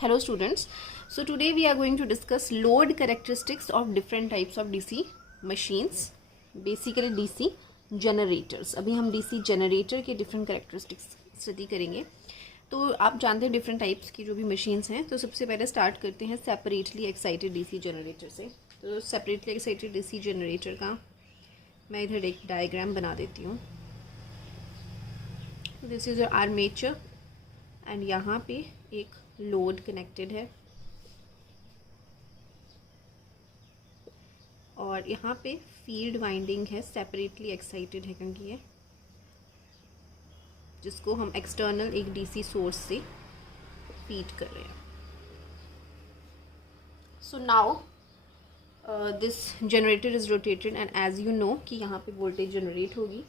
Hello students. So today we are going to discuss load characteristics of different types of DC machines, basically DC generators. अभी हम DC generator के different characteristics study करेंगे. तो आप जानते हैं different types की जो भी machines हैं. तो सबसे पहले start करते हैं separately excited DC generator से. तो separately excited DC generator का मैं इधर एक diagram बना देती हूँ. This is your armature and यहाँ पे एक लोड कनेक्टेड है और यहाँ पे फील्ड वाइंडिंग है, सेपरेटली एक्साइटेड है क्योंकि ये जिसको हम एक्सटर्नल एक डीसी सोर्स से फीड कर रहे हैं. So now this generator is rotated and as you know कि यहाँ पे वोल्टेज जनरेट होगी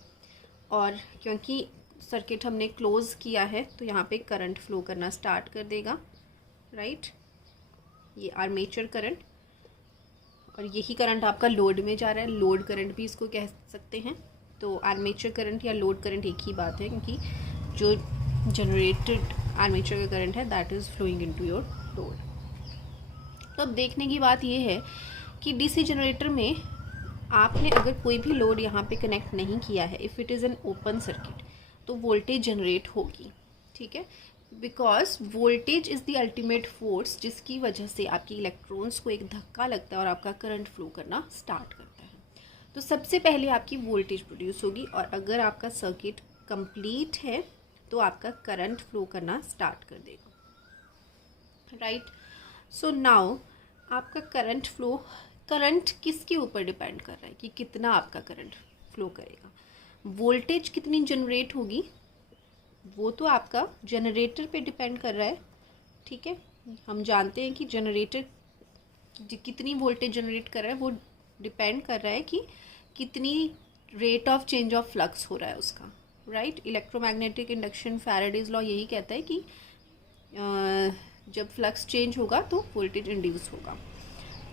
और क्योंकि सर्किट हमने क्लोज़ किया है तो यहाँ पे करंट फ्लो करना स्टार्ट कर देगा, राइट. ये आर्मेचर करंट और यही करंट आपका लोड में जा रहा है, लोड करंट भी इसको कह सकते हैं. तो आर्मेचर करंट या लोड करंट एक ही बात है क्योंकि जो जनरेटेड आर्मेचर का करंट है that is flowing into your load. तो अब देखने की बात ये है कि डीसी जनरेटर में आपने अगर कोई भी लोड यहाँ पे कनेक्ट नहीं किया है, if it is an open circuit, तो वोल्टेज जनरेट होगी, ठीक है. Because voltage is the ultimate force जिसकी वजह से आपकी इलेक्ट्रॉन्स को एक धक्का लगता है और आपका करंट फ्लो करना स्टार्ट करता है. तो सबसे पहले आपकी वोल्टेज प्रोड्यूस होगी और अगर आपका सर्किट कंप्लीट है तो आपका करंट फ्लो करना स्टार्ट कर देगा, राइट. सो नाउ आपका करंट फ्लो, करंट किसके ऊपर डिपेंड कर रहा है कि कितना आपका करंट फ्लो करेगा. वोल्टेज कितनी जनरेट होगी वो तो आपका जनरेटर पे डिपेंड कर रहा है, ठीक है. हम जानते हैं कि जनरेटर कितनी वोल्टेज जनरेट कर रहा है वो डिपेंड कर रहा है कि कितनी rate of change of flux हो रहा है उसका, right. Electromagnetic induction Faraday's law यही कहता है कि जब फ्लक्स चेंज होगा तो वोल्टेज इंड्यूस होगा.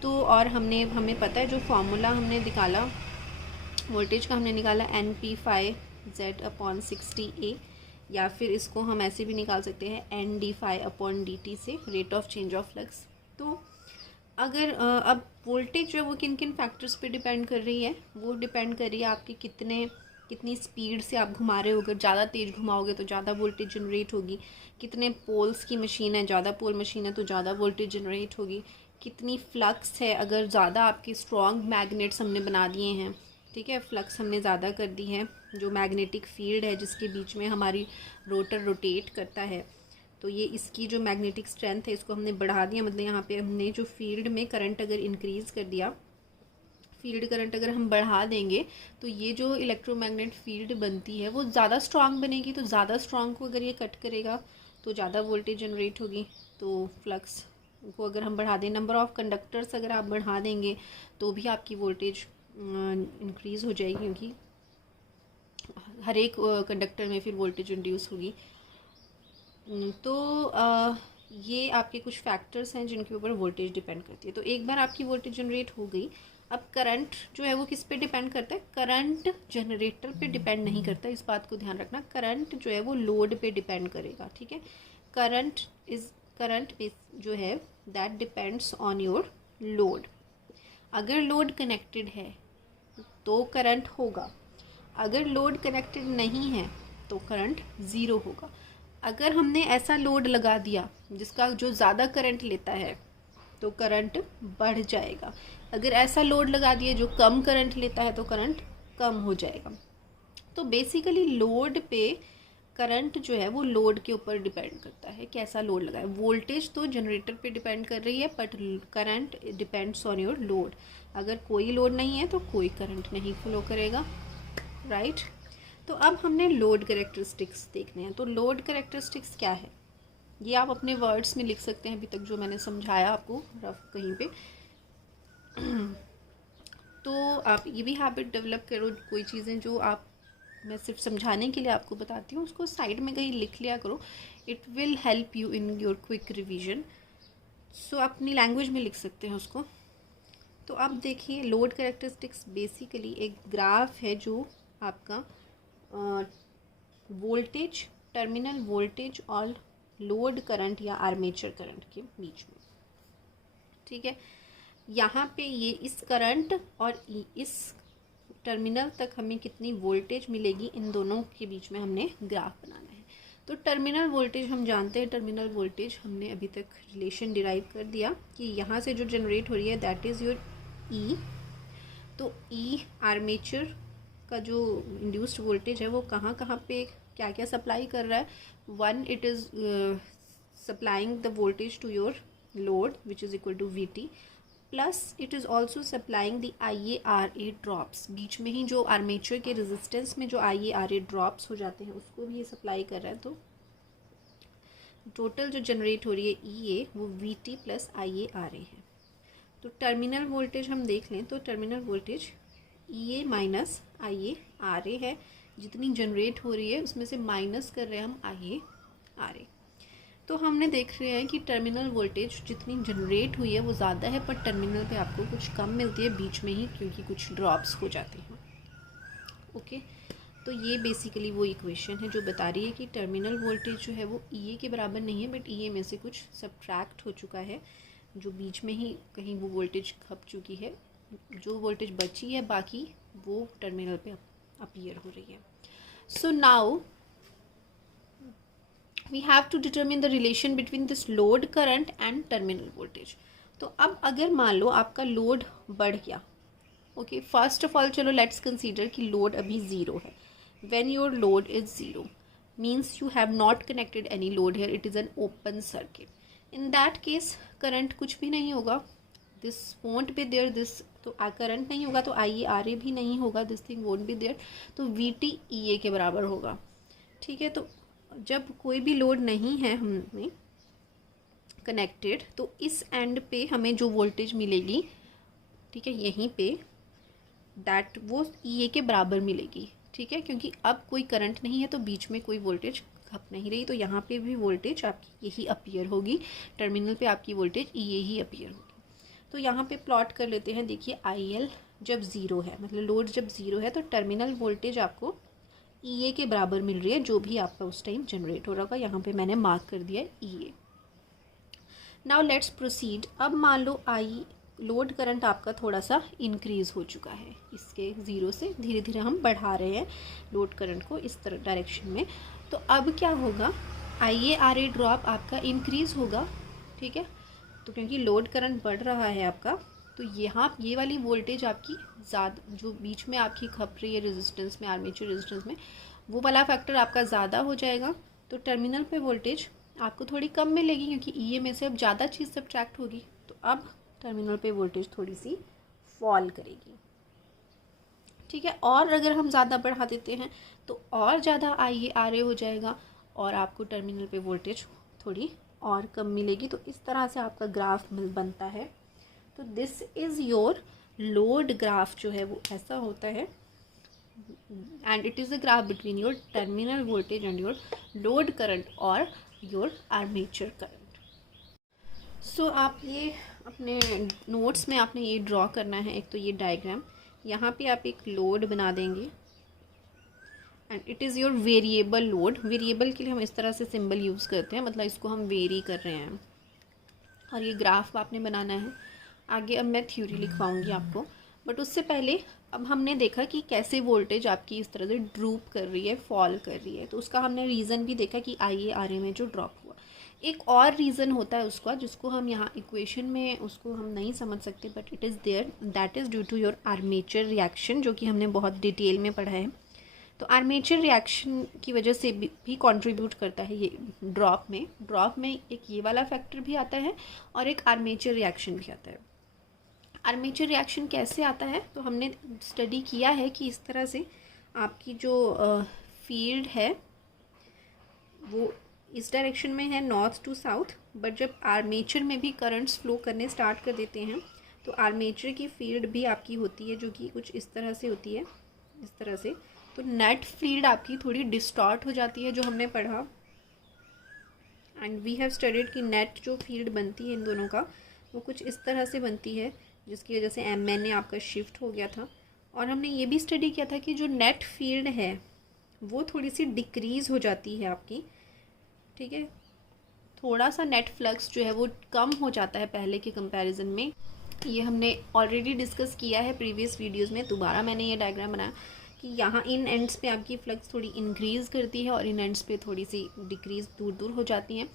तो और हमें पता है जो फॉर्मूला हमने निकाला वोल्टेज का, हमने निकाला NP/Z/60A या फिर इसको हम ऐसे भी निकाल सकते हैं NdΦ/dt से, rate of change of flux. तो अगर अब वोल्टेज जो है वो किन किन फैक्टर्स पे डिपेंड कर रही है, वो डिपेंड कर रही है आपकी कितनी स्पीड से आप घुमा रहे हो. अगर ज़्यादा तेज़ घुमाओगे तो ज़्यादा वोल्टेज जनरेट होगी. कितने पोल्स की मशीन है, ज़्यादा पोल मशीन है तो ज़्यादा वोल्टेज जनरेट होगी. कितनी फ्लक्स है, अगर ज़्यादा आपके स्ट्रॉन्ग मैग्नेट्स हमने बना दिए हैं, ठीक है, फ्लक्स हमने ज़्यादा कर दी है, जो मैग्नेटिक फील्ड है जिसके बीच में हमारी रोटर रोटेट करता है, तो ये इसकी जो मैग्नेटिक स्ट्रेंथ है इसको हमने बढ़ा दिया. मतलब यहाँ पे हमने जो फील्ड में करंट अगर इंक्रीज़ कर दिया, फील्ड करंट अगर हम बढ़ा देंगे तो ये जो इलेक्ट्रोमैग्नेट फील्ड बनती है वो ज़्यादा स्ट्रॉन्ग बनेगी. तो ज़्यादा स्ट्रॉन्ग को अगर ये कट करेगा तो ज़्यादा वोल्टेज जनरेट होगी. तो फ्लक्स को अगर हम बढ़ा दें, नंबर ऑफ़ कंडक्टर्स अगर आप बढ़ा देंगे तो भी आपकी वोल्टेज इंक्रीज़ हो जाएगी क्योंकि हर एक कंडक्टर में फिर वोल्टेज इंड्यूस होगी. तो ये आपके कुछ फैक्टर्स हैं जिनके ऊपर वोल्टेज डिपेंड करती है. तो एक बार आपकी वोल्टेज जनरेट हो गई, अब करंट जो है वो किस पे डिपेंड करता है, करंट जनरेटर पे डिपेंड नहीं करता, इस बात को ध्यान रखना. करंट जो है वो लोड पे डिपेंड करेगा, ठीक है. करंट जो है that depends on your load. अगर लोड कनेक्टेड है तो करंट होगा, अगर लोड कनेक्टेड नहीं है तो करंट ज़ीरो होगा. अगर हमने ऐसा लोड लगा दिया जिसका जो ज़्यादा करंट लेता है तो करंट बढ़ जाएगा. अगर ऐसा लोड लगा दिया जो कम करंट लेता है तो करंट कम हो जाएगा. तो बेसिकली लोड पे करंट जो है वो लोड के ऊपर डिपेंड करता है, कैसा लोड लगा है. वोल्टेज तो जनरेटर पे डिपेंड कर रही है but current depends on your load. अगर कोई लोड नहीं है तो कोई करंट नहीं फ्लो करेगा, राइट. तो अब हमने लोड कैरेक्टरिस्टिक्स देखने हैं. तो लोड कैरेक्टरिस्टिक्स क्या है ये आप अपने वर्ड्स में लिख सकते हैं अभी तक जो मैंने समझाया आपको रफ कहीं पे. तो आप ये भी हैबिट डेवलप करो, कोई चीज़ें जो आप मैं सिर्फ समझाने के लिए आपको बताती हूँ उसको साइड में कहीं लिख लिया करो. It will help you in your quick revision. So अपनी लैंग्वेज में लिख सकते हैं उसको. तो अब देखिए लोड कैरेक्टरिस्टिक्स बेसिकली एक ग्राफ है जो आपका वोल्टेज, टर्मिनल वोल्टेज और लोड करंट या आर्मेचर करंट के बीच में। ठीक है, यहाँ पे ये इस करंट और इस टर्मिनल तक हमें कितनी वोल्टेज मिलेगी, इन दोनों के बीच में हमने ग्राफ बनाना है। तो टर्मिनल वोल्टेज हम जानते हैं, टर्मिनल वोल्टेज हमने अभी तक रिलेशन डिराइव कर दिया कि यहाँ से जो जनरेट हो रही है दैट इज़ योर ई। तो ई आर्मेचर का जो इंड्यूस्ड वोल्टेज है वो कहाँ कहाँ पे क्या क्या सप्लाई कर रहा है। One, it is supplying the voltage to your load which is equal to V T, plus it is also supplying the I A R A drops. बीच में ही जो आर्मेचर के रेजिस्टेंस में जो आई ए आर ए ड्रॉप्स हो जाते हैं उसको भी ये सप्लाई कर रहा है। तो टोटल जो जनरेट हो रही है ई ए वो V T plus I A R A है। तो टर्मिनल वोल्टेज हम देख लें तो terminal voltage E A minus I A R A है। जितनी जनरेट हो रही है उसमें से माइनस कर रहे हैं हम आई ए आर ए। तो हमने देख रहे हैं कि टर्मिनल वोल्टेज जितनी जनरेट हुई है वो ज़्यादा है, पर टर्मिनल पे आपको कुछ कम मिलती है बीच में ही, क्योंकि कुछ ड्रॉप्स हो जाते हैं। ओके, तो ये बेसिकली वो इक्वेशन है जो बता रही है कि टर्मिनल वोल्टेज जो है वो ई ए के बराबर नहीं है, बट ई ए में से कुछ सब्ट्रैक्ट हो चुका है, जो बीच में ही कहीं वो वोल्टेज खप चुकी है। जो वोल्टेज बची है बाकी वो टर्मिनल पे अपीयर हो रही है। So now we have to determine the relation between this load current and terminal voltage। तो अब अगर मान लो आपका लोड बढ़ गया, ओके, फर्स्ट ऑफ ऑल चलो लेट्स कंसीडर कि लोड अभी ज़ीरो है। When your load is zero means you have not connected any load here, it is an open circuit. In that case current कुछ भी नहीं होगा, this won't be there, this तो current नहीं होगा तो आई ए आर ए भी नहीं होगा, this thing won't be there. तो वी टी ई ए के बराबर होगा। ठीक है, तो जब कोई भी लोड नहीं है हमें कनेक्टेड तो इस एंड पे हमें जो वोल्टेज मिलेगी, ठीक है, यहीं पे दैट वो ई ए के बराबर मिलेगी। ठीक है, क्योंकि अब कोई करंट नहीं है तो बीच में कोई वोल्टेज खप नहीं रही, तो यहाँ पे भी वोल्टेज आपकी यही अपीयर होगी, टर्मिनल पे आपकी वोल्टेज ई ए ही अपीयर होगी। तो यहाँ पे प्लॉट कर लेते हैं। देखिए आई एल जब ज़ीरो है, मतलब लोड जब ज़ीरो है, तो टर्मिनल वोल्टेज आपको ई ए के बराबर मिल रही है, जो भी आपका उस टाइम जनरेट हो रहा होगा। यहाँ पे मैंने मार्क कर दिया है E A. Now let's proceed. अब मान लो आई लोड करंट आपका थोड़ा सा इंक्रीज़ हो चुका है, इसके ज़ीरो से धीरे धीरे हम बढ़ा रहे हैं लोड करंट को इस तरह डायरेक्शन में। तो अब क्या होगा, आई ए आर ए ड्रॉप आपका इंक्रीज़ होगा। ठीक है, तो क्योंकि लोड करंट बढ़ रहा है आपका, तो यहाँ ये वाली वोल्टेज आपकी ज़्यादा जो बीच में आपकी खप रही है रेजिस्टेंस में, आर्मेचर रेजिस्टेंस में, वो वाला फैक्टर आपका ज़्यादा हो जाएगा। तो टर्मिनल पे वोल्टेज आपको थोड़ी कम मिलेगी, क्योंकि ई ए में से अब ज़्यादा चीज़ सब्ट्रैक्ट होगी। तो अब टर्मिनल पे वोल्टेज थोड़ी सी फॉल करेगी। ठीक है, और अगर हम ज़्यादा बढ़ा देते हैं तो और ज़्यादा आई ए आर ए हो जाएगा और आपको टर्मिनल पे वोल्टेज थोड़ी और कम मिलेगी। तो इस तरह से आपका ग्राफ बनता है। तो this is your load graph, जो है वो ऐसा होता है, and it is the graph between your terminal voltage and your load current और योर आर्मेचर करंट। सो आप ये अपने नोट्स में आपने ये ड्रॉ करना है। एक तो ये डायग्राम, यहाँ पे आप एक लोड बना देंगे and it is your variable load. Variable के लिए हम इस तरह से सिंबल यूज़ करते हैं, मतलब इसको हम वेरी कर रहे हैं, और ये ग्राफ आपने बनाना है। आगे अब मैं थ्योरी लिखवाऊंगी आपको, बट उससे पहले अब हमने देखा कि कैसे वोल्टेज आपकी इस तरह से ड्रूप कर रही है, फॉल कर रही है। तो उसका हमने रीज़न भी देखा कि आई ए आर ए में जो ड्रॉप हुआ। एक और रीज़न होता है उसका, जिसको हम यहाँ इक्वेशन में उसको हम नहीं समझ सकते, but it is there, that is due to your armature reaction, जो कि हमने बहुत डिटेल में पढ़ा है। तो आर्मेचर रिएक्शन की वजह से भी कंट्रीब्यूट करता है ये ड्रॉप में। ड्रॉप में एक ये वाला फैक्टर भी आता है और एक आर्मेचर रिएक्शन भी आता है। आर्मेचर रिएक्शन कैसे आता है, तो हमने स्टडी किया है कि इस तरह से आपकी जो फील्ड है वो इस डायरेक्शन में है, नॉर्थ टू साउथ, बट जब आर्मेचर में भी करंट्स फ्लो करने स्टार्ट कर देते हैं तो आर्मेचर की फील्ड भी आपकी होती है, जो कि कुछ इस तरह से होती है, इस तरह से। तो नेट फील्ड आपकी थोड़ी डिस्टॉर्ट हो जाती है, जो हमने पढ़ा, एंड वी हैव स्टडीड कि नेट जो फील्ड बनती है इन दोनों का वो कुछ इस तरह से बनती है, जिसकी वजह से एम एन ए आपका शिफ्ट हो गया था। और हमने ये भी स्टडी किया था कि जो नेट फील्ड है वो थोड़ी सी डिक्रीज़ हो जाती है आपकी। ठीक है, थोड़ा सा नेट फ्लक्स जो है वो कम हो जाता है पहले के कंपैरिजन में। ये हमने ऑलरेडी डिस्कस किया है प्रीवियस वीडियोस में, दोबारा मैंने ये डायग्राम बनाया कि यहाँ इन एंड्स पे आपकी फ्लक्स थोड़ी इंक्रीज़ करती है और इन एंड्स पे थोड़ी सी डिक्रीज़ दूर दूर हो जाती हैं,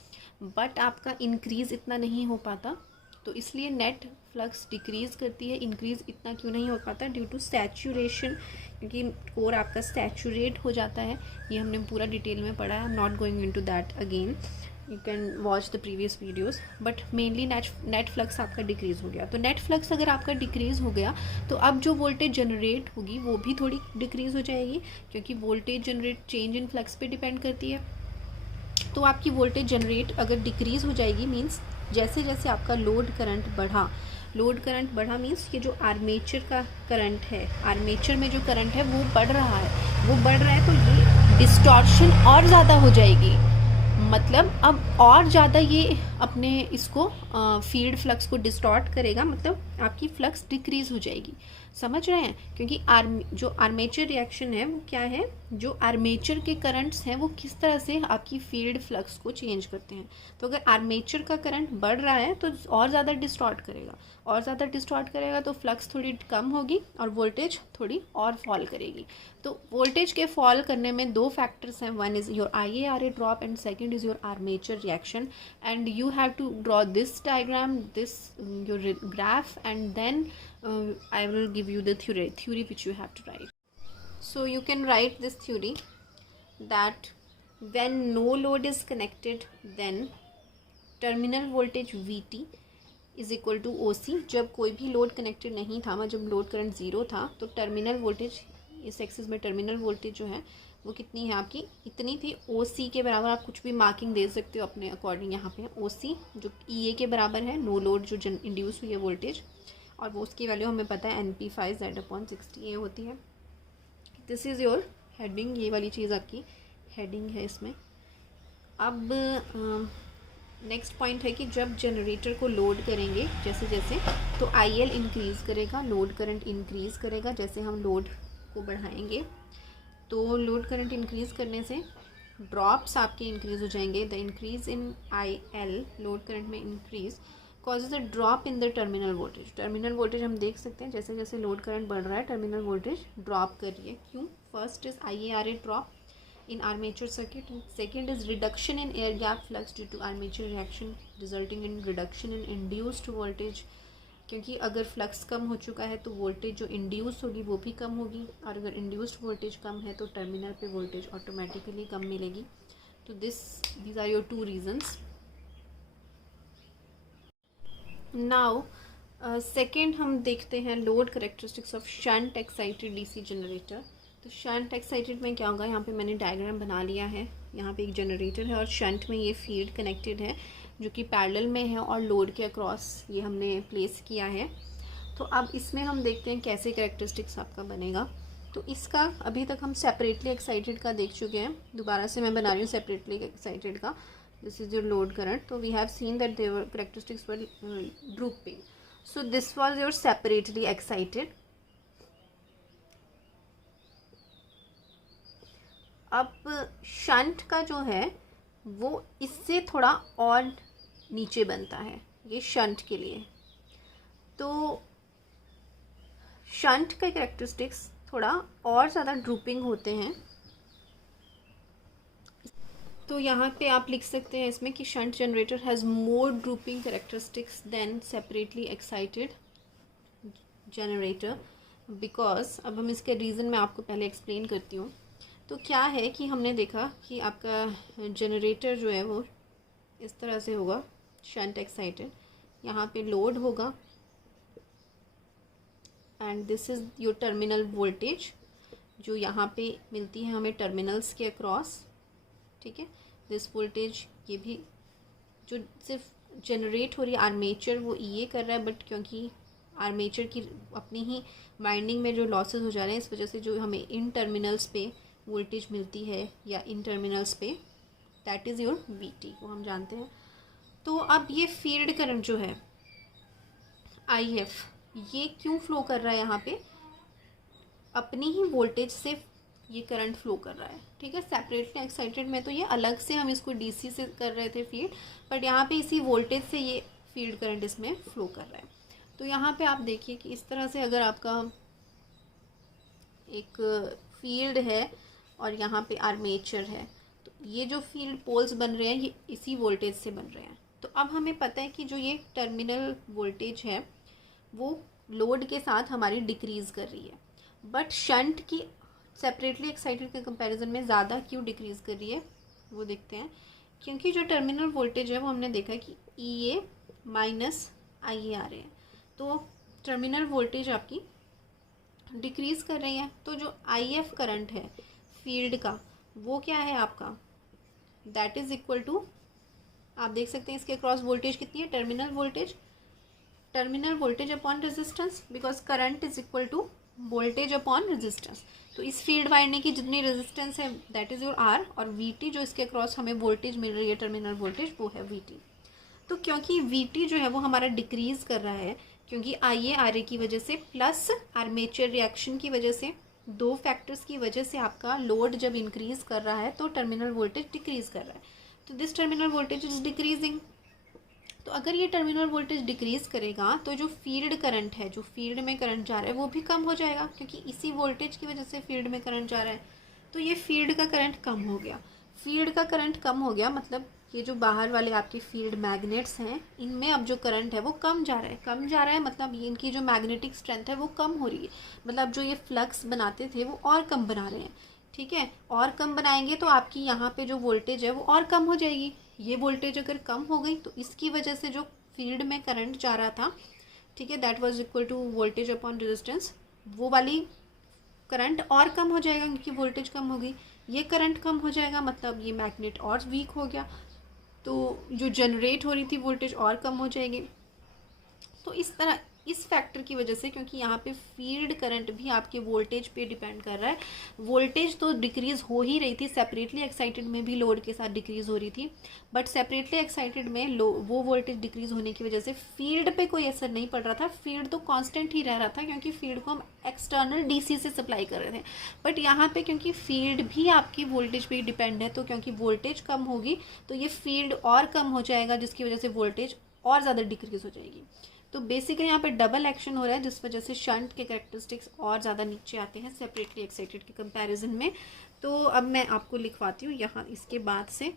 बट आपका इंक्रीज़ इतना नहीं हो पाता। तो इसलिए नेट फ्लक्स डिक्रीज़ करती है, इंक्रीज़ इतना क्यों नहीं हो पाता, ड्यू टू सैचुरेशन, क्योंकि कोर आपका सैचुरेट हो जाता है। ये हमने पूरा डिटेल में पढ़ा है, I am not going into that again, you can watch the previous videos. But mainly net flux आपका डिक्रीज़ हो गया। तो नेट फ्लक्स अगर आपका डिक्रीज़ हो गया तो अब जो वोल्टेज जनरेट होगी वो भी थोड़ी डिक्रीज़ हो जाएगी, क्योंकि voltage generate change in flux पे डिपेंड करती है। तो आपकी वोल्टेज जनरेट अगर डिक्रीज़ हो जाएगी, मीन्स जैसे जैसे आपका लोड करंट बढ़ा मीन्स ये जो आर्मेचर का करंट है, आर्मेचर में जो करंट है वो बढ़ रहा है, तो ये डिस्टॉर्शन और ज़्यादा हो जाएगी। मतलब अब और ज़्यादा ये अपने इसको फील्ड फ्लक्स को डिस्टॉर्ट करेगा, मतलब आपकी फ्लक्स डिक्रीज़ हो जाएगी। समझ रहे हैं? क्योंकि जो आर्मेचर रिएक्शन है वो क्या है, जो आर्मेचर के करंट्स हैं वो किस तरह से आपकी फील्ड फ्लक्स को चेंज करते हैं। तो अगर आर्मेचर का करंट बढ़ रहा है तो और ज़्यादा डिस्टॉर्ट करेगा, तो फ्लक्स थोड़ी कम होगी और वोल्टेज थोड़ी और फॉल करेगी। तो वोल्टेज के फॉल करने में दो फैक्टर्स हैं, one is your IaRa drop and second is your armature reaction. And you have to draw this diagram, this your graph, and then I will give you the theory which you have to write. So you can write this theory that when no load is connected, then terminal voltage VT is equal to OC। जब कोई भी load connected नहीं था, जब load current zero था, तो terminal voltage, इस axis में टर्मिनल वोल्टेज जो है वो कितनी है आपकी, इतनी थी। OC के बराबर आप कुछ भी मार्किंग दे सकते हो अपने अकॉर्डिंग। यहाँ पे OC जो EA के बराबर है, नो लोड जो इंड्यूस हुई है वोल्टेज, और वो उसकी वैल्यू हमें पता है NP5Z/60A होती है। दिस इज़ योर हेडिंग, ये वाली चीज़ आपकी हेडिंग है इसमें। अब नेक्स्ट पॉइंट है कि जब जनरेटर को लोड करेंगे जैसे जैसे, तो IL इंक्रीज़ करेगा, लोड करंट इंक्रीज़ करेगा। जैसे हम लोड को बढ़ाएंगे तो लोड करंट इंक्रीज़ करने से ड्रॉप्स आपके इंक्रीज़ हो जाएंगे। The increase in IL, load current में increase, causes a drop in the terminal voltage. Terminal voltage हम देख सकते हैं जैसे जैसे लोड करंट बढ़ रहा है टर्मिनल वोल्टेज ड्रॉप कर रही है। क्यों? First is IaRa drop in armature circuit, and second is reduction in air gap flux due to armature reaction resulting in reduction in induced voltage। क्योंकि अगर फ्लक्स कम हो चुका है तो वोल्टेज जो इंड्यूस होगी वो भी कम होगी, और अगर इंड्यूस्ड वोल्टेज कम है तो टर्मिनल पे वोल्टेज ऑटोमेटिकली कम मिलेगी। तो these are your two reasons। Now second हम देखते हैं load characteristics of shunt excited DC generator. तो शंट एक्साइटेड में क्या होगा, यहाँ पे मैंने डायग्राम बना लिया है। यहाँ पे एक जनरेटर है और शंट में ये फील्ड कनेक्टेड है जो कि पैरेलल में है, और लोड के अक्रॉस ये हमने प्लेस किया है। तो अब इसमें हम देखते हैं कैसे करेक्टरिस्टिक्स आपका बनेगा। तो इसका अभी तक हम सेपरेटली एक्साइटेड का देख चुके हैं, दोबारा से मैं बना रही हूँ सेपरेटली एक्साइटेड का। This is your load current. So we have seen that their characteristics were drooping. So this was your separately excited. अब शंट का जो है वो इससे थोड़ा और नीचे बनता है, ये शंट के लिए। तो शंट के कैरेक्टरिस्टिक्स थोड़ा और ज़्यादा ड्रूपिंग होते हैं। तो यहाँ पे आप लिख सकते हैं इसमें कि shunt generator has more drooping characteristics than separately excited generator, because अब हम इसके रीज़न मैं आपको पहले एक्सप्लेन करती हूँ। तो क्या है कि हमने देखा कि आपका जनरेटर जो है वो इस तरह से होगा, शंट एक्साइटेड। यहाँ पे लोड होगा and this is your terminal voltage जो यहाँ पे मिलती है हमें टर्मिनल्स के अक्रॉस, ठीक है। दिस वोल्टेज, ये भी जो सिर्फ जनरेट हो रही है आर्मेचर वो ये कर रहा है, बट क्योंकि आर्मेचर की अपनी ही वाइंडिंग में जो लॉसेस हो जा रहे हैं इस वजह से जो हमें इन टर्मिनल्स पे वोल्टेज मिलती है या इन टर्मिनल्स पे, दैट इज़ योर VT, वो हम जानते हैं। तो अब ये फील्ड करंट जो है IF, ये क्यों फ्लो कर रहा है यहाँ पे, अपनी ही वोल्टेज से ये करंट फ्लो कर रहा है, ठीक है। सेपरेटली एक्साइटेड में तो ये अलग से हम इसको डीसी से कर रहे थे फीड, बट यहाँ पे इसी वोल्टेज से ये फील्ड करंट इसमें फ्लो कर रहा है। तो यहाँ पे आप देखिए कि इस तरह से अगर आपका एक फील्ड है और यहाँ पे आर्मेचर है, तो ये जो फील्ड पोल्स बन रहे हैं ये इसी वोल्टेज से बन रहे हैं। तो अब हमें पता है कि जो ये टर्मिनल वोल्टेज है वो लोड के साथ हमारी डिक्रीज़ कर रही है, बट शंट की सेपरेटली एक्साइटेड के कंपैरिजन में ज़्यादा क्यों डिक्रीज़ कर रही है वो देखते हैं। क्योंकि जो टर्मिनल वोल्टेज है वो हमने देखा कि ई ए माइनस आई ए आ रहे हैं, तो टर्मिनल वोल्टेज आपकी डिक्रीज़ कर रही है। तो जो आई एफ करंट है फील्ड का वो क्या है आपका, दैट इज़ इक्वल टू, आप देख सकते हैं इसके क्रॉस वोल्टेज कितनी है, terminal voltage upon resistance, because current is equal to voltage upon resistance. तो इस फील्ड वाइंडिंग की जितनी रेजिस्टेंस है दैट इज़ योर आर, और वी टी जो इसके क्रॉस हमें वोल्टेज मिल रही है टर्मिनल वोल्टेज वो है वी टी। तो क्योंकि वी टी जो है वो हमारा डिक्रीज़ कर रहा है, क्योंकि आई ए आर ए की वजह से प्लस आर्मेचर रिएक्शन की वजह से, दो फैक्टर्स की वजह से आपका लोड जब इंक्रीज़ कर रहा है तो टर्मिनल वोल्टेज डिक्रीज़ कर रहा है। तो this terminal voltage is decreasing. तो अगर ये टर्मिनल वोल्टेज डिक्रीज़ करेगा तो जो फील्ड करंट है, जो फील्ड में करंट जा रहा है वो भी कम हो जाएगा, क्योंकि इसी वोल्टेज की वजह से फील्ड में करंट जा रहा है। तो ये फील्ड का करंट कम हो गया, फील्ड का करंट कम हो गया मतलब ये जो बाहर वाले आपके फील्ड मैग्नेट्स हैं इनमें अब जो करंट है वो कम जा रहा है, मतलब ये इनकी जो मैग्नेटिक स्ट्रेंथ है वो कम हो रही है, मतलब जो ये फ्लक्स बनाते थे वो और कम बना रहे हैं, ठीक है। और कम बनाएंगे तो आपकी यहाँ पे जो वोल्टेज है वो और कम हो जाएगी। ये वोल्टेज अगर कम हो गई तो इसकी वजह से जो फील्ड में करंट जा रहा था, ठीक है, that was equal to voltage upon resistance, वो वाली करंट और कम हो जाएगा क्योंकि वोल्टेज कम हो गई। ये करंट कम हो जाएगा मतलब ये मैग्नेट और वीक हो गया, तो जो जनरेट हो रही थी वोल्टेज और कम हो जाएगी। तो इस तरह इस फैक्टर की वजह से, क्योंकि यहाँ पे फील्ड करंट भी आपके वोल्टेज पे डिपेंड कर रहा है, वोल्टेज तो डिक्रीज़ हो ही रही थी, सेपरेटली एक्साइटेड में भी लोड के साथ डिक्रीज़ हो रही थी, बट सेपरेटली एक्साइटेड में वो वोल्टेज डिक्रीज़ होने की वजह से फील्ड पे कोई असर नहीं पड़ रहा था, फील्ड तो कांस्टेंट ही रह रहा था क्योंकि फील्ड को हम एक्सटर्नल डीसी से सप्लाई कर रहे थे। बट यहाँ पे क्योंकि फील्ड भी आपकी वोल्टेज पे डिपेंड है, तो क्योंकि वोल्टेज कम होगी तो ये फील्ड और कम हो जाएगा, जिसकी वजह से वोल्टेज और ज़्यादा डिक्रीज़ हो जाएगी। तो बेसिकली यहाँ पे डबल एक्शन हो रहा है, जिस वजह से शंट के कैरेक्टरिस्टिक्स और ज़्यादा नीचे आते हैं सेपरेटली एक्साइटेड के कंपैरिजन में। तो अब मैं आपको लिखवाती हूँ यहाँ इसके बाद से।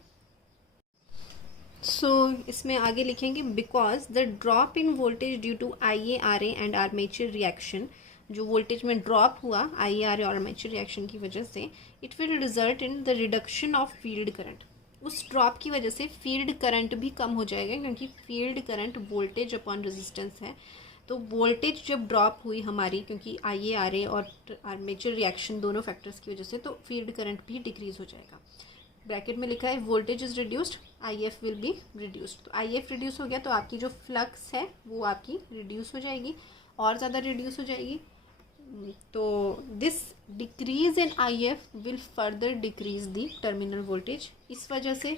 इसमें आगे लिखेंगे because the drop in voltage due to I A R A and armature reaction, जो वोल्टेज में ड्रॉप हुआ आई ए आर ए और आर्मेचर रिएक्शन की वजह से, it will result in the reduction of field current. उस ड्रॉप की वजह से फील्ड करंट भी कम हो जाएगा, क्योंकि field current voltage upon resistance है। तो वोल्टेज जब ड्रॉप हुई हमारी, क्योंकि आई ए आर ए और आर्मेचर रिएक्शन दोनों फैक्टर्स की वजह से, तो फील्ड करंट भी डिक्रीज हो जाएगा। ब्रैकेट में लिखा है voltage is reduced I F will be reduced. तो आई एफ रिड्यूस हो गया तो आपकी जो फ्लक्स है वो आपकी रिड्यूस हो जाएगी, और ज़्यादा रिड्यूस हो जाएगी। तो this decrease in I F will further decrease the terminal voltage, इस वजह से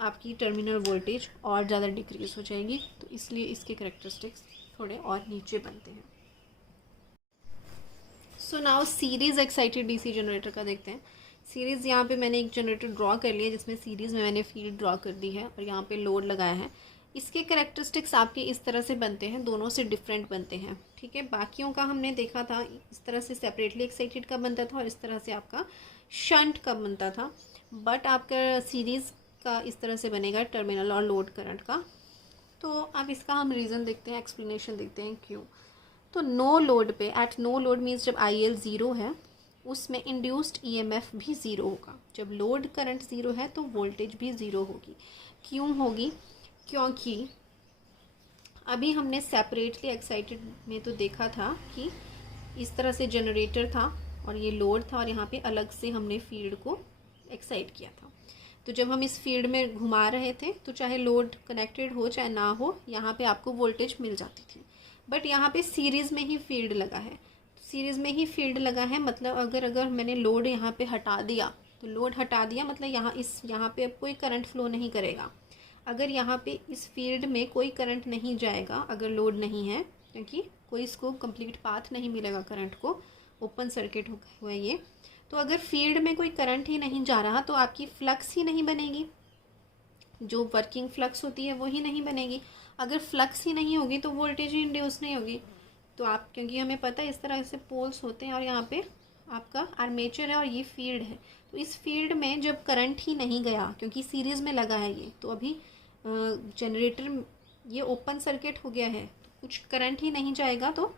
आपकी टर्मिनल वोल्टेज और ज़्यादा डिक्रीज हो जाएगी। तो इसलिए इसके करेक्टरिस्टिक्स थोड़े और नीचे बनते हैं। So now series excited DC generator का देखते हैं। सीरीज़ यहाँ पे मैंने एक जनरेटर ड्रॉ कर लिया जिसमें सीरीज़ में मैंने फील्ड ड्रॉ कर दी है और यहाँ पे लोड लगाया है। इसके करेक्टरिस्टिक्स आपके इस तरह से बनते हैं, दोनों से डिफरेंट बनते हैं, ठीक है। बाकियों का हमने देखा था इस तरह से सेपरेटली एक्साइटेड का बनता था और इस तरह से आपका शंट का बनता था, बट आपका सीरीज़ का इस तरह से बनेगा टर्मिनल और लोड करंट का। तो अब इसका हम रीज़न देखते हैं, एक्सप्लेनेशन देखते हैं क्यों। तो नो लोड पे, एट नो लोड मीन्स जब आई एल ज़ीरो है उसमें इंड्यूस्ड ईएमएफ भी ज़ीरो होगा। जब लोड करंट ज़ीरो है तो वोल्टेज भी ज़ीरो होगी। क्यों होगी? क्योंकि अभी हमने सेपरेटली एक्साइटेड में तो देखा था कि इस तरह से जनरेटर था और ये लोड था और यहाँ पे अलग से हमने फील्ड को एक्साइट किया था। तो जब हम इस फील्ड में घुमा रहे थे तो चाहे लोड कनेक्टेड हो चाहे ना हो, यहाँ पे आपको वोल्टेज मिल जाती थी। बट यहाँ पे सीरीज़ में ही फील्ड लगा है, सीरीज़ में ही फील्ड लगा है मतलब अगर मैंने लोड यहाँ पे हटा दिया, तो लोड हटा दिया मतलब यहाँ पे अब कोई करंट फ्लो नहीं करेगा। अगर यहाँ पे इस फील्ड में कोई करंट नहीं जाएगा अगर लोड नहीं है, क्योंकि कोई इसको कंप्लीट पाथ नहीं मिलेगा करंट को, ओपन सर्किट हुआ ये, तो अगर फील्ड में कोई करंट ही नहीं जा रहा तो आपकी फ्लक्स ही नहीं बनेगी, जो वर्किंग फ्लक्स होती है वो ही नहीं बनेगी। अगर फ्लक्स ही नहीं होगी तो वोल्टेज ही इंड्यूस नहीं होगी। तो आप, क्योंकि हमें पता है इस तरह से पोल्स होते हैं और यहाँ पे आपका आर्मेचर है और ये फील्ड है, तो इस फील्ड में जब करंट ही नहीं गया, क्योंकि सीरीज़ में लगा है ये, तो अभी जनरेटर ये ओपन सर्किट हो गया है, तो कुछ करंट ही नहीं जाएगा, तो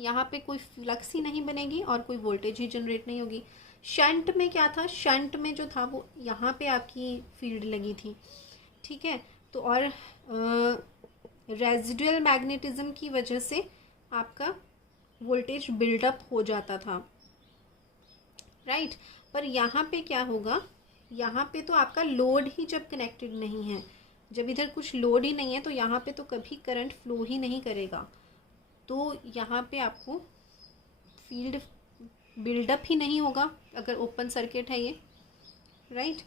यहाँ पे कोई फ्लक्स ही नहीं बनेगी और कोई वोल्टेज ही जनरेट नहीं होगी। शंट में क्या था, शंट में जो था वो यहाँ पे आपकी फील्ड लगी थी, ठीक है। तो और रेजिडुअल मैग्नेटिज्म की वजह से आपका वोल्टेज बिल्डअप हो जाता था, राइट। पर यहाँ पे क्या होगा, यहाँ पे तो आपका लोड ही जब कनेक्टेड नहीं है, जब इधर कुछ लोड ही नहीं है, तो यहाँ पे तो कभी करंट फ्लो ही नहीं करेगा, तो यहाँ पे आपको फील्ड बिल्डअप ही नहीं होगा अगर ओपन सर्किट है ये, राइट।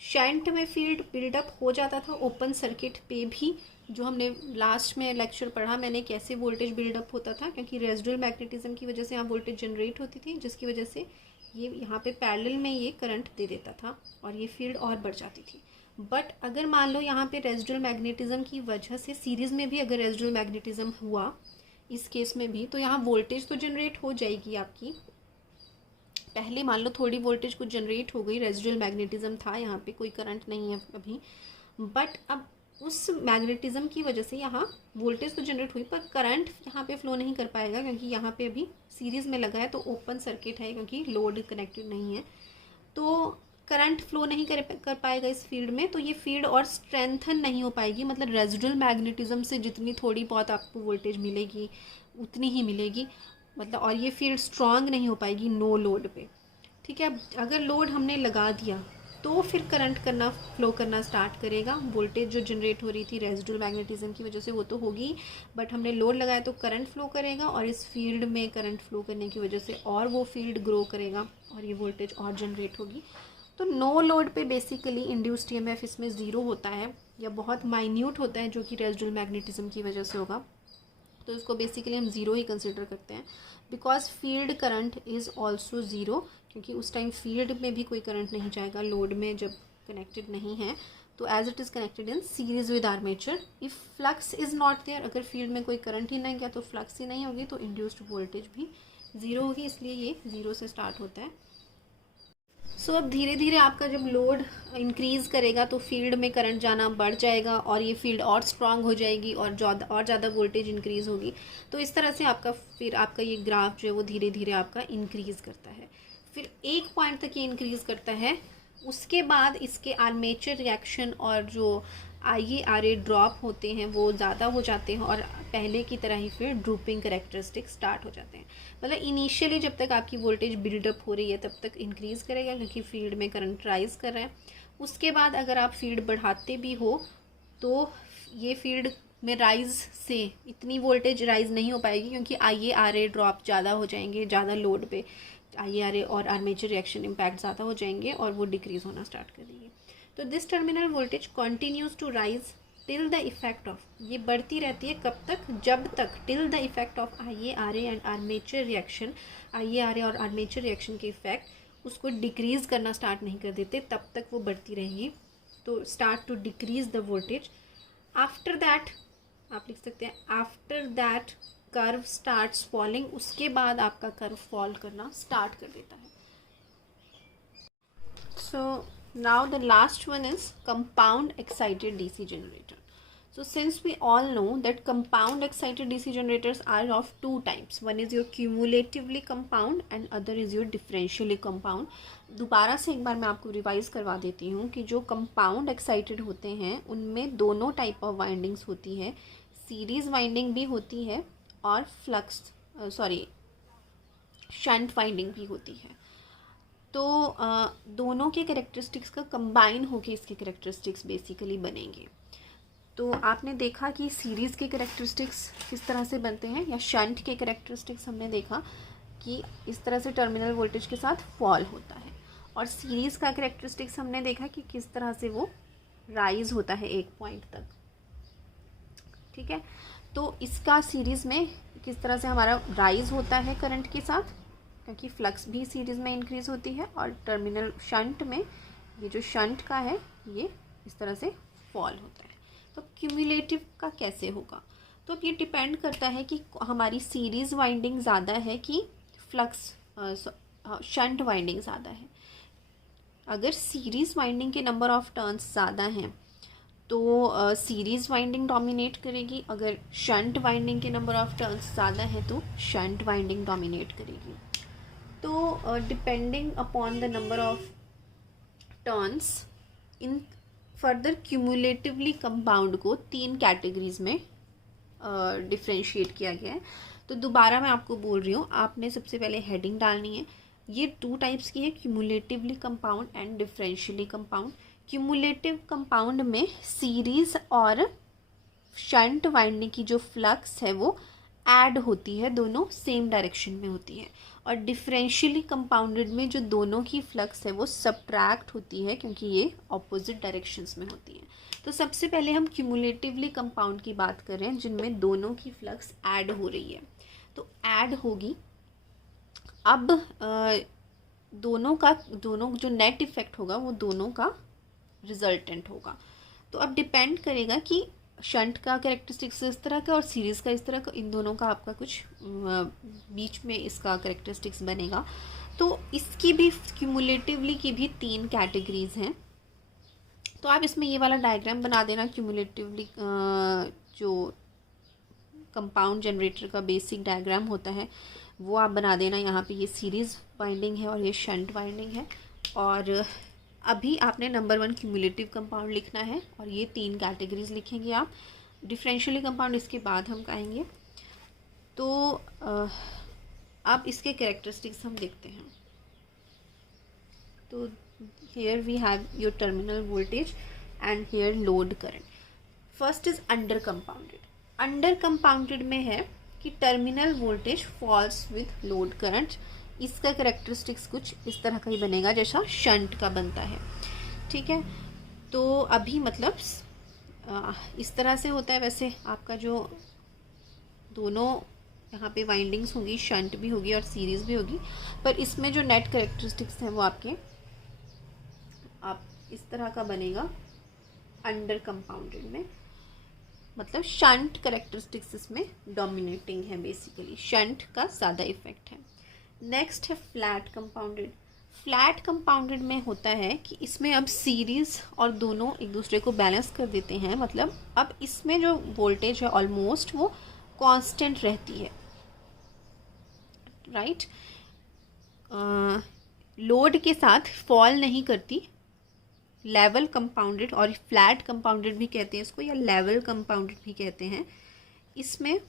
शंट में फील्ड बिल्डअप हो जाता था ओपन सर्किट पे भी, जो हमने लास्ट में लेक्चर पढ़ा मैंने कैसे वोल्टेज बिल्डअप होता था, क्योंकि रेजिडुअल मैग्नेटिज्म की वजह से यहाँ वोल्टेज जनरेट होती थी, जिसकी वजह से ये यहाँ पे पैरेलल में ये करंट दे देता था और ये फील्ड और बढ़ जाती थी। बट अगर मान लो यहाँ पे रेजिडुअल मैग्नेटिज्म की वजह से सीरीज़ में भी अगर रेजिडुअल मैग्नेटिज्म हुआ इस केस में भी, तो यहाँ वोल्टेज तो जनरेट हो जाएगी आपकी, पहले मान लो थोड़ी वोल्टेज कुछ जनरेट हो गई, रेजिडुअल मैग्नेटिज्म था, यहाँ पे कोई करंट नहीं है अभी, बट अब उस मैग्नेटिज्म की वजह से यहाँ वोल्टेज तो जनरेट हुई पर करंट यहाँ पे फ्लो नहीं कर पाएगा, क्योंकि यहाँ पे अभी सीरीज़ में लगा है, तो ओपन सर्किट है, क्योंकि लोड कनेक्टेड नहीं है, तो करंट फ्लो नहीं कर पाएगा इस फील्ड में, तो ये फील्ड और स्ट्रेंथन नहीं हो पाएगी। मतलब रेजिडुअल मैग्नेटिज्म से जितनी थोड़ी बहुत आपको वोल्टेज मिलेगी उतनी ही मिलेगी, मतलब, और ये फील्ड स्ट्रांग नहीं हो पाएगी नो लोड पे, ठीक है। अगर लोड हमने लगा दिया तो फिर करंट करना फ्लो करना स्टार्ट करेगा, वोल्टेज जो जनरेट हो रही थी रेजिडुअल मैग्नेटिज्म की वजह से वो तो होगी, बट हमने लोड लगाया तो करंट फ्लो करेगा, और इस फील्ड में करंट फ्लो करने की वजह से और वो फील्ड ग्रो करेगा और ये वोल्टेज और जनरेट होगी। तो नो लोड पे बेसिकली इंड्यूस्ड ईएमएफ इसमें ज़ीरो होता है या बहुत माइन्यूट होता है, जो कि रेजिडुअल मैग्नेटिज्म की वजह से होगा, तो इसको बेसिकली हम ज़ीरो ही कंसिडर करते हैं, because field current is also zero, क्योंकि उस टाइम फील्ड में भी कोई करंट नहीं जाएगा लोड में जब कनेक्टेड नहीं है, तो as it is connected in series with armature. If flux is not there, अगर फील्ड में कोई करंट ही नहीं गया तो फ्लक्स ही नहीं होगी, तो इंड्यूस्ड वोल्टेज भी ज़ीरो होगी, इसलिए ये ज़ीरो से स्टार्ट होता है। सो अब धीरे धीरे आपका जब लोड इंक्रीज़ करेगा तो फील्ड में करंट जाना बढ़ जाएगा और ये फील्ड और स्ट्रांग हो जाएगी और ज़्यादा वोल्टेज इंक्रीज़ होगी, तो इस तरह से आपका ये ग्राफ जो है वो धीरे धीरे आपका इंक्रीज़ करता है। फिर एक पॉइंट तक ये इंक्रीज़ करता है, उसके बाद इसके आर्मेचर रिएक्शन और जो IaRa ड्रॉप होते हैं वो ज़्यादा हो जाते हैं और पहले की तरह ही फिर ड्रूपिंग करेक्टरिस्टिक स्टार्ट हो जाते हैं। मतलब इनिशियली जब तक आपकी वोल्टेज बिल्डअप हो रही है तब तक इंक्रीज़ करेगा, क्योंकि फील्ड में करंट राइज कर रहा है। उसके बाद अगर आप फील्ड बढ़ाते भी हो तो ये फील्ड में राइज से इतनी वोल्टेज राइज नहीं हो पाएगी, क्योंकि IaRa ड्रॉप ज़्यादा हो जाएंगे, ज़्यादा लोड पे IaRa और आर्मेचर रिएक्शन इम्पैक्ट ज़्यादा हो जाएंगे और वो डिक्रीज़ होना स्टार्ट कर देंगे। तो this terminal voltage continues to rise till the effect of, ये बढ़ती रहती है कब तक, जब तक till the effect of IaRa and armature reaction, IaRa और आर्मेचर रिएक्शन के इफेक्ट उसको डिक्रीज़ करना स्टार्ट नहीं कर देते, तब तक वो बढ़ती रहेगी। तो start to decrease the voltage. After that आप लिख सकते हैं, after that curve starts falling, उसके बाद आपका कर्व फॉल करना स्टार्ट कर देता है। सो now the last one is compound excited DC generator. So since we all know that compound excited DC generators are of two types, one is your cumulatively compound and other is your differentially compound. दोबारा से एक बार मैं आपको revise करवा देती हूँ कि जो कंपाउंड एक्साइटेड होते हैं उनमें दोनों टाइप ऑफ वाइंडिंग्स होती है, सीरीज वाइंडिंग भी होती है और शंट वाइंडिंग भी होती है। तो दोनों के कैरेक्टरिस्टिक्स का कंबाइन होके इसके कैरेक्टरिस्टिक्स बेसिकली बनेंगे। तो आपने देखा कि सीरीज़ के कैरेक्टरिस्टिक्स किस तरह से बनते हैं, या शंट के कैरेक्टरिस्टिक्स हमने देखा कि इस तरह से टर्मिनल वोल्टेज के साथ फॉल होता है, और सीरीज़ का कैरेक्टरिस्टिक्स हमने देखा कि किस तरह से वो राइज होता है एक पॉइंट तक, ठीक है। तो इसका सीरीज़ में किस तरह से हमारा राइज होता है करंट के साथ, क्योंकि फ्लक्स भी सीरीज़ में इंक्रीज़ होती है और टर्मिनल शंट में ये जो शंट का है ये इस तरह से फॉल होता है। तो क्यूमुलेटिव का कैसे होगा? तो अब ये डिपेंड करता है कि हमारी सीरीज़ वाइंडिंग ज़्यादा है कि फ्लक्स शंट वाइंडिंग ज़्यादा है। अगर सीरीज़ वाइंडिंग के नंबर ऑफ टर्न्स ज़्यादा हैं तो सीरीज़ वाइंडिंग डोमिनेट करेगी, अगर शंट वाइंडिंग के नंबर ऑफ टर्न्स ज़्यादा है तो शंट वाइंडिंग डोमिनेट करेगी। तो depending upon the number of turns in further cumulatively compound को 3 कैटेगरीज में डिफ्रेंशिएट किया गया है। तो दोबारा मैं आपको बोल रही हूँ, आपने सबसे पहले हेडिंग डालनी है। ये 2 टाइप्स की है, cumulatively compound and differentially compound. Cumulative compound में सीरीज और शंट वाइंडिंग की जो फ्लक्स है वो ऐड होती है, दोनों सेम डायरेक्शन में होती है। और डिफरेंशियली कंपाउंडेड में जो दोनों की फ्लक्स है वो सब्ट्रैक्ट होती है, क्योंकि ये ऑपोजिट डायरेक्शंस में होती है। तो सबसे पहले हम क्यूमुलेटिवली कंपाउंड की बात कर रहे हैं जिनमें दोनों की फ्लक्स ऐड हो रही है। तो ऐड होगी, अब दोनों जो नेट इफेक्ट होगा वो दोनों का रिजल्टेंट होगा। तो अब डिपेंड करेगा कि शंट का कैरेक्टरिस्टिक्स इस तरह का और सीरीज़ का इस तरह का, इन दोनों का आपका कुछ बीच में इसका कैरेक्टरिस्टिक्स बनेगा। तो इसकी भी क्यूमुलेटिवली की भी 3 कैटेगरीज हैं। तो आप इसमें ये वाला डायग्राम बना देना, क्यूमुलेटिवली जो कंपाउंड जनरेटर का बेसिक डायग्राम होता है वो आप बना देना। यहाँ पे ये सीरीज़ वाइंडिंग है और ये शंट वाइंडिंग है। और अभी आपने नंबर 1 क्यूमुलेटिव कंपाउंड लिखना है और ये 3 कैटेगरीज लिखेंगे आप। डिफरेंशियली कंपाउंड इसके बाद हम कहेंगे। तो अब इसके कैरेक्टरिस्टिक्स हम देखते हैं। तो here we have your terminal voltage and here load current. First is under compounded. Under compounded में है कि terminal voltage falls with load current. इसका कैरेक्टरिस्टिक्स कुछ इस तरह का ही बनेगा जैसा शंट का बनता है, ठीक है। तो अभी मतलब इस तरह से होता है। वैसे आपका जो दोनों यहाँ पे वाइंडिंग्स होंगी, शंट भी होगी और सीरीज़ भी होगी, पर इसमें जो नेट कैरेक्टरिस्टिक्स हैं वो आपके आप इस तरह का बनेगा अंडर कंपाउंडेड में। मतलब शंट कैरेक्टरिस्टिक्स इसमें डोमिनेटिंग है, बेसिकली शंट का ज़्यादा इफेक्ट है। नेक्स्ट है फ्लैट कंपाउंडेड। फ्लैट कंपाउंडेड में होता है कि इसमें अब सीरीज़ और दोनों एक दूसरे को बैलेंस कर देते हैं। मतलब अब इसमें जो वोल्टेज है ऑलमोस्ट वो कांस्टेंट रहती है, राइट। लोड के साथ फॉल नहीं करती। लेवल कंपाउंडेड और फ्लैट कंपाउंडेड भी कहते हैं इसको, या लेवल कंपाउंडेड भी कहते हैं। इसमें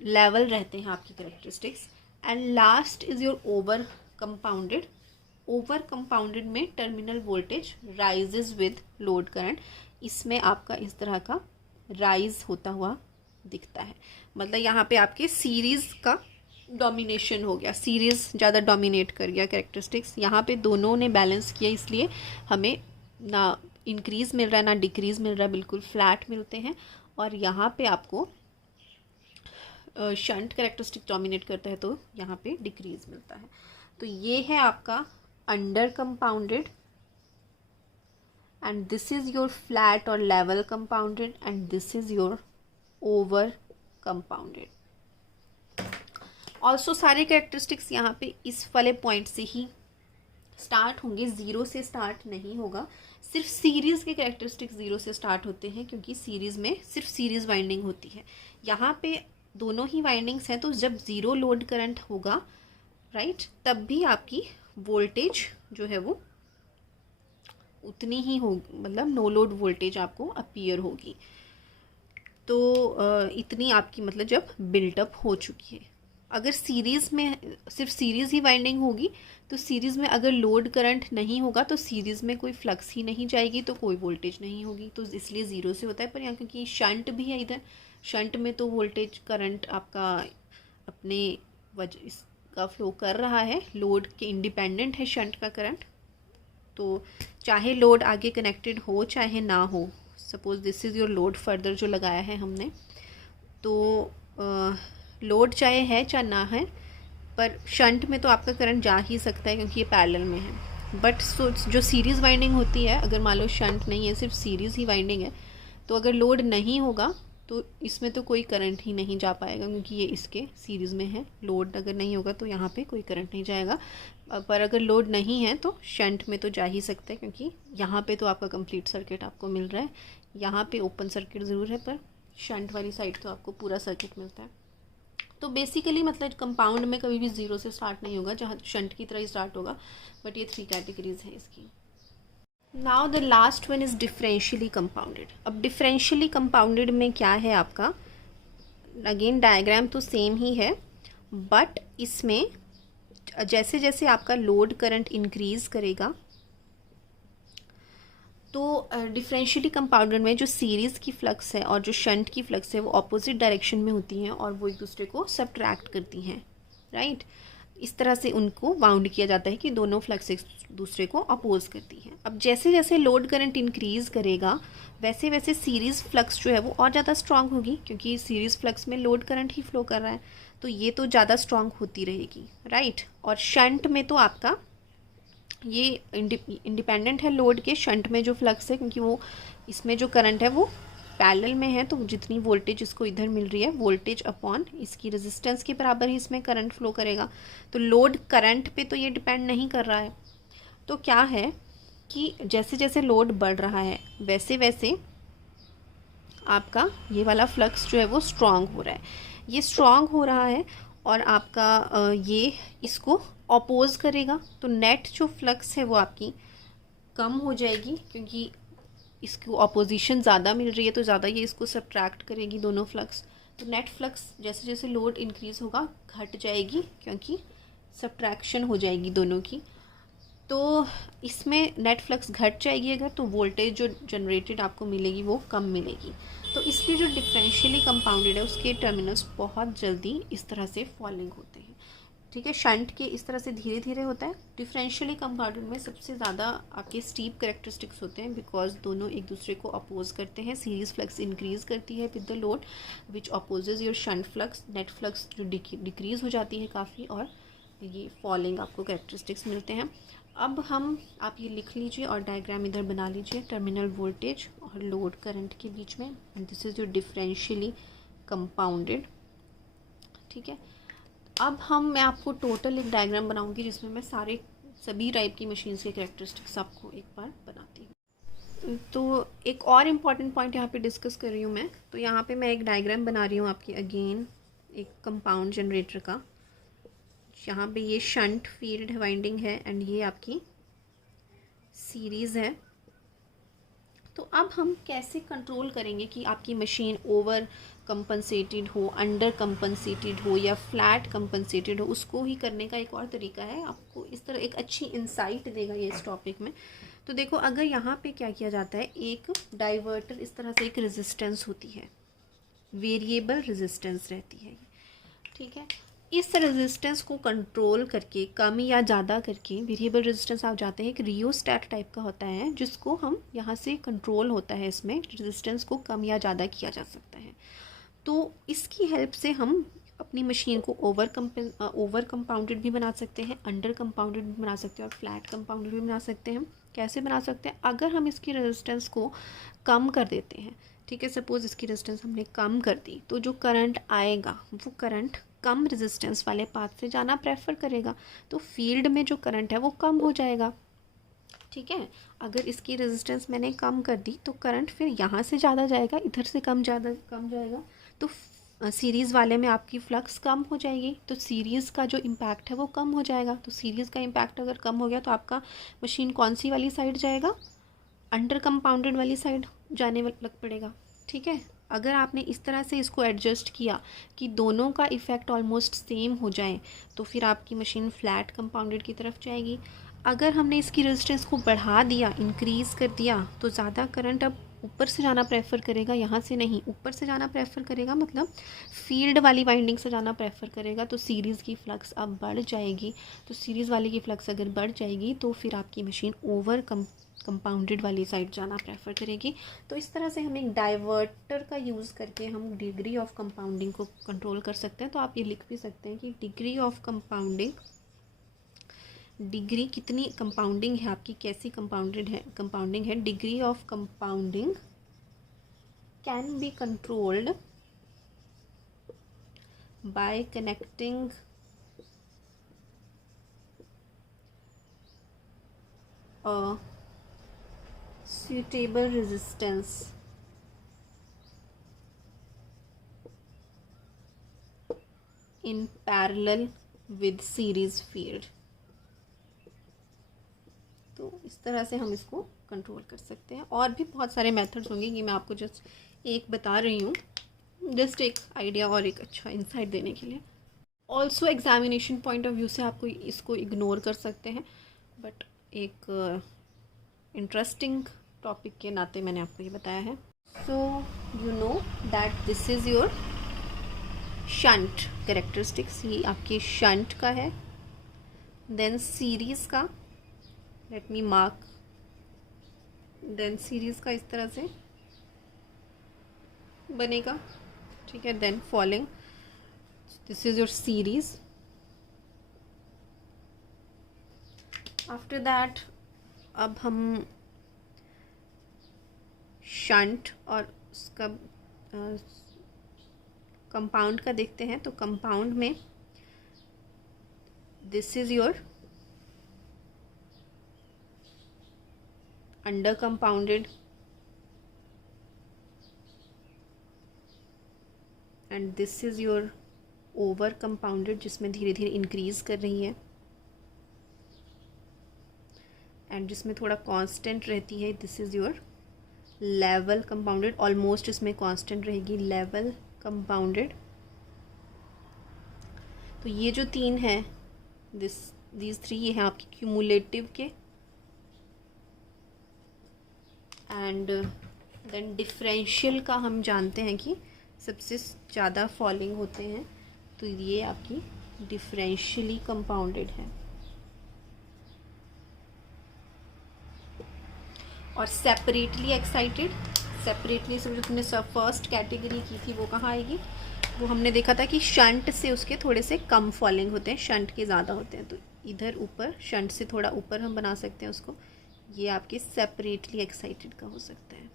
लेवल रहते हैं आपकी characteristics. And last is your over compounded. Over compounded में terminal voltage rises with load current. इसमें आपका इस तरह का राइज होता हुआ दिखता है। मतलब यहाँ पे आपके सीरीज़ का डोमिनेशन हो गया, सीरीज़ ज़्यादा डोमिनेट कर गया कैरेक्टरिस्टिक्स। यहाँ पे दोनों ने बैलेंस किया, इसलिए हमें ना इंक्रीज़ मिल रहा है ना डिक्रीज़ मिल रहा है, बिल्कुल फ्लैट मिलते हैं। और यहाँ पे आपको शंट कैरेक्टरिस्टिक डोमिनेट करता है तो यहाँ पे डिक्रीज़ मिलता है। तो ये है आपका under compounded and this is your flat और level compounded and this is your over compounded. Also सारे कैरेक्टरिस्टिक्स यहाँ पे इस वाले पॉइंट से ही स्टार्ट होंगे, ज़ीरो से स्टार्ट नहीं होगा। सिर्फ सीरीज़ के कैरेक्टरिस्टिक्स ज़ीरो से स्टार्ट होते हैं क्योंकि सीरीज़ में सिर्फ सीरीज़ वाइंडिंग होती है। यहाँ पे दोनों ही वाइंडिंग्स हैं, तो जब ज़ीरो लोड करंट होगा, राइट, तब भी आपकी वोल्टेज जो है वो उतनी ही होगी, मतलब नो लोड वोल्टेज आपको अपीयर होगी। तो इतनी आपकी मतलब जब बिल्टअप हो चुकी है। अगर सीरीज़ में सिर्फ सीरीज़ ही वाइंडिंग होगी तो सीरीज़ में अगर लोड करंट नहीं होगा तो सीरीज़ में कोई फ्लक्स ही नहीं जाएगी, तो कोई वोल्टेज नहीं होगी, तो इसलिए ज़ीरो से होता है। पर यहाँ क्योंकि शंट भी है, इधर शंट में तो वोल्टेज करंट आपका अपने वजह इसका फ्लो कर रहा है, लोड के इंडिपेंडेंट है शंट का करंट। तो चाहे लोड आगे कनेक्टेड हो चाहे ना हो, suppose this is your load further जो लगाया है हमने, तो लोड चाहे है चाहे ना है, पर शंट में तो आपका करंट जा ही सकता है क्योंकि ये पैरेलल में है। बट जो सीरीज़ वाइंडिंग होती है, अगर मान लो शंट नहीं है, सिर्फ सीरीज़ ही वाइंडिंग है, तो अगर लोड नहीं होगा तो इसमें तो कोई करंट ही नहीं जा पाएगा क्योंकि ये इसके सीरीज़ में है। लोड अगर नहीं होगा तो यहाँ पे कोई करंट नहीं जाएगा। पर अगर लोड नहीं है तो शंट में तो जा ही सकता है क्योंकि यहाँ पे तो आपका कंप्लीट सर्किट आपको मिल रहा है। यहाँ पे ओपन सर्किट ज़रूर है पर शंट वाली साइड तो आपको पूरा सर्किट मिलता है। तो बेसिकली मतलब कंपाउंड में कभी भी ज़ीरो से स्टार्ट नहीं होगा, जहाँ शंट की तरह ही स्टार्ट होगा। बट ये 3 कैटेगरीज हैं इसकी। Now the last one is differentially compounded. अब डिफरेंशियली कंपाउंडेड में क्या है आपका, अगेन डायग्राम तो सेम ही है, बट इसमें जैसे जैसे आपका लोड करंट इंक्रीज़ करेगा तो डिफरेंशियली कंपाउंडेड में जो सीरीज़ की फ्लक्स है और जो शंट की फ्लक्स है वो ऑपोजिट डायरेक्शन में होती हैं और वो एक दूसरे को सब्ट्रैक्ट करती हैं, राइट। इस तरह से उनको बाउंड किया जाता है कि दोनों फ्लक्स एक दूसरे को अपोज करती हैं। अब जैसे जैसे लोड करंट इंक्रीज़ करेगा वैसे वैसे सीरीज़ फ्लक्स जो है वो और ज़्यादा स्ट्रांग होगी क्योंकि सीरीज़ फ्लक्स में लोड करंट ही फ्लो कर रहा है, तो ये तो ज़्यादा स्ट्रांग होती रहेगी, राइट। और शंट में तो आपका ये इंडिपेंडेंट है लोड के। शंट में जो फ्लक्स है क्योंकि वो इसमें जो करंट है वो पैरेलल में है, तो जितनी वोल्टेज इसको इधर मिल रही है वोल्टेज अपॉन इसकी रेजिस्टेंस के बराबर ही इसमें करंट फ्लो करेगा। तो लोड करंट पे तो ये डिपेंड नहीं कर रहा है। तो क्या है कि जैसे जैसे लोड बढ़ रहा है वैसे वैसे आपका ये वाला फ्लक्स जो है वो स्ट्रांग हो रहा है। ये स्ट्रांग हो रहा है और आपका ये इसको अपोज करेगा, तो नेट जो फ्लक्स है वो आपकी कम हो जाएगी क्योंकि इसको अपोजिशन ज़्यादा मिल रही है, तो ज़्यादा ये इसको सब्ट्रैक्ट करेगी दोनों फ्लक्स। तो नेट फ्लक्स जैसे जैसे लोड इंक्रीज़ होगा घट जाएगी क्योंकि सब्ट्रैक्शन हो जाएगी दोनों की। तो इसमें नेट फ्लक्स घट जाएगी अगर, तो वोल्टेज जो जनरेटेड आपको मिलेगी वो कम मिलेगी। तो इसलिए जो डिफरेंशियली कंपाउंडेड है उसके टर्मिनल्स बहुत जल्दी इस तरह से फॉलिंग होते हैं, ठीक है। शंट के इस तरह से धीरे धीरे होता है। डिफरेंशियली कंपाउंडेड में सबसे ज़्यादा आपके स्टीप कैरेक्टरिस्टिक्स होते हैं बिकॉज दोनों एक दूसरे को अपोज करते हैं। सीरीज फ्लक्स इंक्रीज़ करती है with the load which opposes your shunt flux. Net flux जो डिक्रीज़ हो जाती है काफ़ी और ये फॉलिंग आपको कैरेक्टरिस्टिक्स मिलते हैं। अब आप ये लिख लीजिए और डायग्राम इधर बना लीजिए टर्मिनल वोल्टेज और लोड करंट के बीच में, and this is your differentially compounded, ठीक है। अब मैं आपको टोटल एक डायग्राम बनाऊंगी जिसमें मैं सभी टाइप की मशीन्स के कैरेक्टरिस्टिक्स आपको एक बार बनाती हूँ। तो एक और इम्पॉर्टेंट पॉइंट यहाँ पे डिस्कस कर रही हूँ मैं। तो यहाँ पे मैं एक डायग्राम बना रही हूँ आपकी अगेन एक कंपाउंड जनरेटर का। यहाँ पे ये शंट फील्ड वाइंडिंग है एंड ये आपकी सीरीज़ है। तो अब हम कैसे कंट्रोल करेंगे कि आपकी मशीन ओवर कंपनसेटेड हो, अंडर कंपनसेटेड हो या फ्लैट कंपनसेटेड हो। उसको ही करने का एक और तरीका है, आपको इस तरह एक अच्छी इंसाइट देगा ये इस टॉपिक में। तो देखो अगर यहाँ पे क्या किया जाता है, एक डाइवर्टर इस तरह से एक रेजिस्टेंस होती है, वेरिएबल रेजिस्टेंस रहती है, ठीक है। इस रेजिस्टेंस को कंट्रोल करके कम या ज़्यादा करके, वेरिएबल रेजिस्टेंस आप जाते हैं एक रियोस्टैट टाइप का होता है जिसको हम यहाँ से कंट्रोल होता है, इसमें रेजिस्टेंस को कम या ज़्यादा किया जा सकता है। तो इसकी हेल्प से हम अपनी मशीन को ओवर कंपाउंडेड भी बना सकते हैं, अंडर कंपाउंडेड भी बना सकते हैं और फ्लैट कंपाउंडेड भी बना सकते हैं। कैसे बना सकते हैं, अगर हम इसकी रेजिस्टेंस को कम कर देते हैं, ठीक है, सपोज़ इसकी रेजिस्टेंस हमने कम कर दी, तो जो करंट आएगा वो करंट कम रेजिस्टेंस वाले पाथ से जाना प्रेफर करेगा, तो फील्ड में जो करंट है वो कम हो जाएगा, ठीक है। अगर इसकी रेजिस्टेंस मैंने कम कर दी तो करंट फिर यहाँ से ज़्यादा जाएगा, इधर से कम जाएगा, तो सीरीज़ वाले में आपकी फ्लक्स कम हो जाएगी, तो सीरीज़ का जो इम्पैक्ट है वो कम हो जाएगा। तो सीरीज़ का इम्पैक्ट अगर कम हो गया तो आपका मशीन कौन सी वाली साइड जाएगा, अंडर कंपाउंडेड वाली साइड जाने लग पड़ेगा, ठीक है। अगर आपने इस तरह से इसको एडजस्ट किया कि दोनों का इफ़ेक्ट ऑलमोस्ट सेम हो जाए तो फिर आपकी मशीन फ्लैट कंपाउंडेड की तरफ जाएगी। अगर हमने इसकी रेजिस्टेंस को बढ़ा दिया, इंक्रीज़ कर दिया, तो ज़्यादा करंट अब ऊपर से जाना प्रेफर करेगा, यहाँ से नहीं, ऊपर से जाना प्रेफर करेगा, मतलब फील्ड वाली वाइंडिंग से जाना प्रेफर करेगा, तो सीरीज़ की फ्लक्स अब बढ़ जाएगी। तो सीरीज़ वाली की फ्लक्स अगर बढ़ जाएगी तो फिर आपकी मशीन ओवर कंपाउंडेड वाली साइड जाना प्रेफर करेगी। तो इस तरह से हम एक डाइवर्टर का यूज़ करके हम डिग्री ऑफ कंपाउंडिंग को कंट्रोल कर सकते हैं। तो आप ये लिख भी सकते हैं कि डिग्री ऑफ कंपाउंडिंग, डिग्री कितनी कंपाउंडिंग है आपकी, कैसी कंपाउंडिंग है, degree of compounding can be controlled by connecting a suitable resistance in parallel with series field। तो इस तरह से हम इसको कंट्रोल कर सकते हैं। और भी बहुत सारे मेथड्स होंगे, ये मैं आपको जस्ट एक बता रही हूँ, जस्ट एक आइडिया और एक अच्छा इंसाइट देने के लिए। Also examination point of view से आपको इसको इग्नोर कर सकते हैं, बट एक इंटरेस्टिंग टॉपिक के नाते मैंने आपको ये बताया है। So you know that this is your shunt characteristics, ये आपके शंट का है। देन सीरीज़ का, let me mark, then series का इस तरह से बनेगा, ठीक है। Then following, this is your series. After that अब हम शंट और उसका कंपाउंड का देखते हैं। तो कंपाउंड में this is your under compounded and this is your over compounded, जिसमें धीरे धीरे इंक्रीज़ कर रही है, एंड जिसमें थोड़ा कांस्टेंट रहती है, this is your level compounded, almost इसमें कांस्टेंट रहेगी, लेवल कंपाउंडेड। तो ये जो तीन है, दीज थ्री, ये हैं आपके क्यूमुलेटिव के। एंड देन डिफरेंशियल का हम जानते हैं कि सबसे ज़्यादा फॉलिंग होते हैं, तो ये आपकी डिफरेंशियली कंपाउंडेड है। और सेपरेटली एक्साइटेड, सेपरेटली से जो तुमने फर्स्ट कैटेगरी की थी वो कहाँ आएगी, वो हमने देखा था कि शंट से उसके थोड़े से कम फॉलिंग होते हैं, शंट के ज़्यादा होते हैं। तो इधर ऊपर, शंट से थोड़ा ऊपर हम बना सकते हैं उसको, ये आपके सेपरेटली एक्साइटेड का हो सकता है।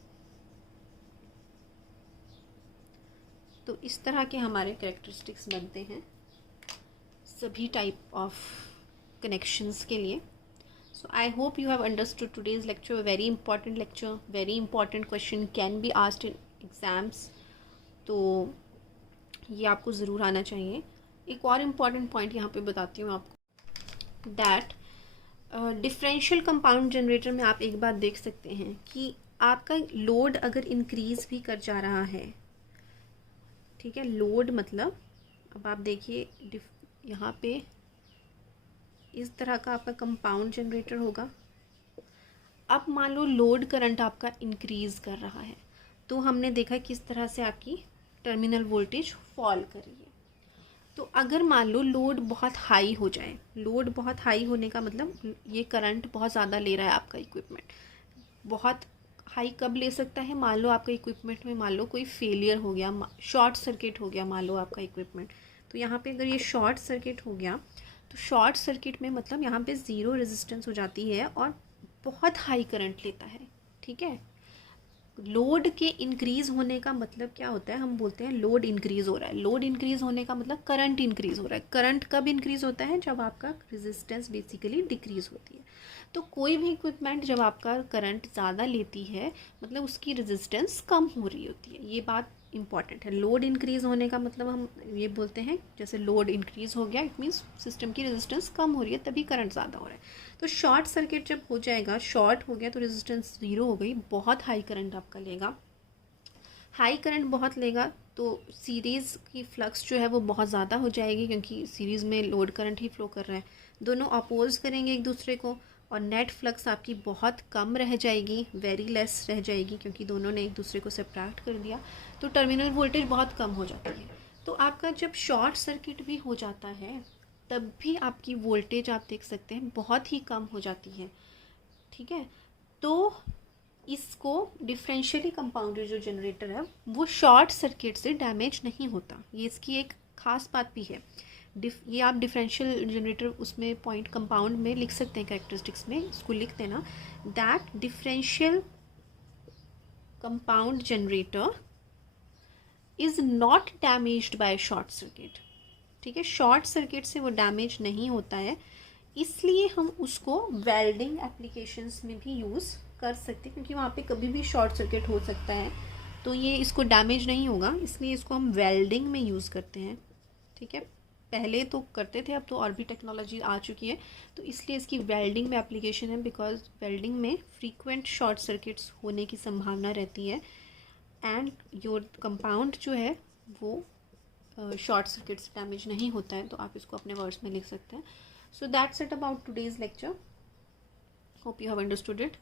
तो इस तरह के हमारे कैरेक्टरिस्टिक्स बनते हैं सभी टाइप ऑफ कनेक्शंस के लिए। So I hope you have understood today's lecture, a very important lecture, very important question can be asked in exams, तो ये आपको ज़रूर आना चाहिए। एक और इम्पॉर्टेंट पॉइंट यहाँ पे बताती हूँ आपको, दैट डिफरेंशियल कंपाउंड जनरेटर में आप एक बात देख सकते हैं कि आपका लोड अगर इंक्रीज़ भी कर जा रहा है, ठीक है, लोड मतलब अब आप देखिए यहाँ पे इस तरह का आपका कंपाउंड जनरेटर होगा। अब मान लो लोड करंट आपका इंक्रीज़ कर रहा है, तो हमने देखा किस तरह से आपकी टर्मिनल वोल्टेज फॉल कर रही है। तो अगर मान लो लोड बहुत हाई हो जाए, लोड बहुत हाई होने का मतलब ये करंट बहुत ज़्यादा ले रहा है आपका इक्विपमेंट, बहुत हाई कब ले सकता है, मान लो आपका इक्विपमेंट में मान लो कोई फेलियर हो गया, शॉर्ट सर्किट हो गया मान लो आपका इक्विपमेंट। तो यहाँ पे अगर ये शॉर्ट सर्किट हो गया, तो शॉर्ट सर्किट में मतलब यहाँ पे ज़ीरो रेजिस्टेंस हो जाती है और बहुत हाई करंट लेता है, ठीक है। लोड के इंक्रीज़ होने का मतलब क्या होता है, हम बोलते हैं लोड इंक्रीज़ हो रहा है। लोड इंक्रीज़ होने का मतलब करंट इंक्रीज़ हो रहा है। करंट कब इंक्रीज़ होता है, जब आपका रेजिस्टेंस बेसिकली डिक्रीज़ होती है। तो कोई भी इक्विपमेंट जब आपका करंट ज़्यादा लेती है, मतलब उसकी रेजिस्टेंस कम हो रही होती है। ये बात इंपॉर्टेंट है। लोड इंक्रीज़ होने का मतलब हम ये बोलते हैं, जैसे लोड इंक्रीज़ हो गया, इट मीन्स सिस्टम की रेजिस्टेंस कम हो रही है, तभी करंट ज़्यादा हो रहा है। तो शॉर्ट सर्किट जब हो जाएगा, शॉर्ट हो गया तो रेजिस्टेंस ज़ीरो हो गई, बहुत हाई करंट आपका लेगा। हाई करंट बहुत लेगा तो सीरीज़ की फ्लक्स जो है वो बहुत ज़्यादा हो जाएगी, क्योंकि सीरीज़ में लोड करंट ही फ्लो कर रहा है। दोनों अपोज करेंगे एक दूसरे को, और नेट फ्लक्स आपकी बहुत कम रह जाएगी, वेरी लेस रह जाएगी, क्योंकि दोनों ने एक दूसरे को सब्ट्रैक्ट कर दिया। तो टर्मिनल वोल्टेज बहुत कम हो जाती है। तो आपका जब शॉर्ट सर्किट भी हो जाता है, तब भी आपकी वोल्टेज आप देख सकते हैं बहुत ही कम हो जाती है, ठीक है। तो इसको डिफरेंशियली कंपाउंडेड जो जनरेटर है वो शॉर्ट सर्किट से डैमेज नहीं होता। ये इसकी एक खास बात भी है। ये आप डिफरेंशियल जनरेटर उसमें पॉइंट कंपाउंड में लिख सकते हैं, कैरेक्टरिस्टिक्स में इसको लिख देना, that differential compound generator is not damaged bye short circuit. ठीक है, शॉर्ट सर्किट से वो डैमेज नहीं होता है, इसलिए हम उसको वेल्डिंग एप्लीकेशंस में भी यूज़ कर सकते हैं, क्योंकि वहाँ पे कभी भी शॉर्ट सर्किट हो सकता है, तो ये इसको डैमेज नहीं होगा, इसलिए इसको हम वेल्डिंग में यूज़ करते हैं। ठीक है, पहले तो करते थे, अब तो और भी टेक्नोलॉजी आ चुकी है, तो इसलिए इसकी वेल्डिंग में एप्लीकेशन है, बिकॉज वेल्डिंग में फ्रीक्वेंट शॉर्ट सर्किट्स होने की संभावना रहती है एंड योर कंपाउंड जो है वो शॉर्ट सर्किट से डैमेज नहीं होता है। तो आप इसको अपने वर्ड्स में लिख सकते हैं। So that's it about today's lecture, hope you have understood it.